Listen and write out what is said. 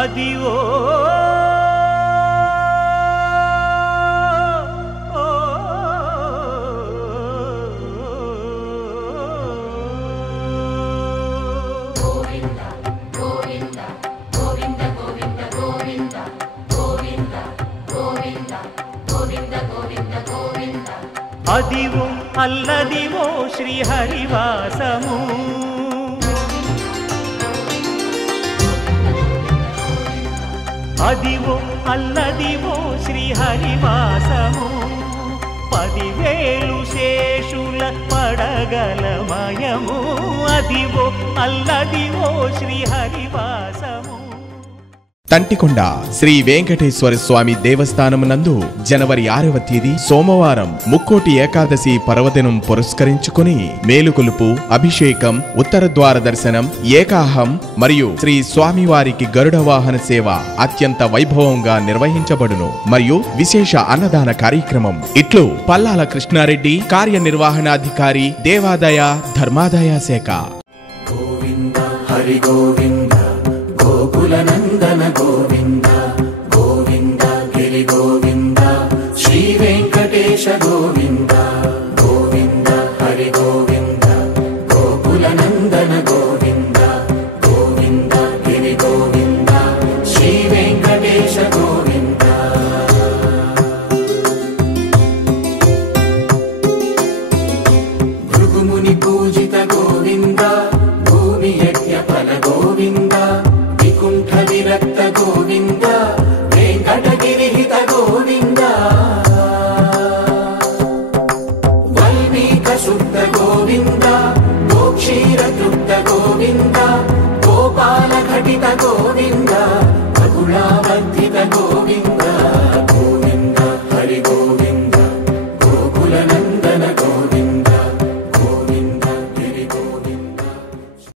అదివో అదివో అల్లదివో శ్రీహరివాసము అదివో అల్లదివో శ్రీహరివాసము 10,000 శేషుల పడగలమయము అదివో అల్లదివో శ్రీహరివాసము. తంటికొండ శ్రీ వెంకటేశ్వర స్వామి దేవస్థానం నందు జనవరి 6వ తేదీ సోమవారం ముక్కోటి ఏకాదశి పర్వదినం పురస్కరించుకుని మేలుకొలుపు, అభిషేకం, ఉత్తర ద్వార దర్శనం, ఏకాహం మరియు శ్రీ స్వామివారికి గరుడ వాహన సేవ అత్యంత వైభవంగా నిర్వహించబడును. మరియు విశేష అన్నదాన కార్యక్రమం ఇట్లు పల్లాల కృష్ణారెడ్డి, కార్యనిర్వహణాధికారి, దేవాదాయ ధర్మాదాయ శాఖ. గోవింద హరి గోవింద గోకులనందన గోవింద గోవింద గిరి గోవింద శ్రీ వెంకటేశ గోవింద గోవింద హరి గోవింద గోకులనందన గోవింద గోవింద గిరి గోవింద శ్రీ వెంకటేశ గోవింద. భృగుముని పూజిత గోవింద భూమి యజ్ఞ ఫల గోవింద వికుంఠ విరక్త గోవింద వెంకటగిరిహిత గోవింద వల్మీక శుద్ధ గోవింద గోక్షీర తృప్త గోవింద గోపాల ఘటిత గోవింద బహుళావర్ధిత గోవింద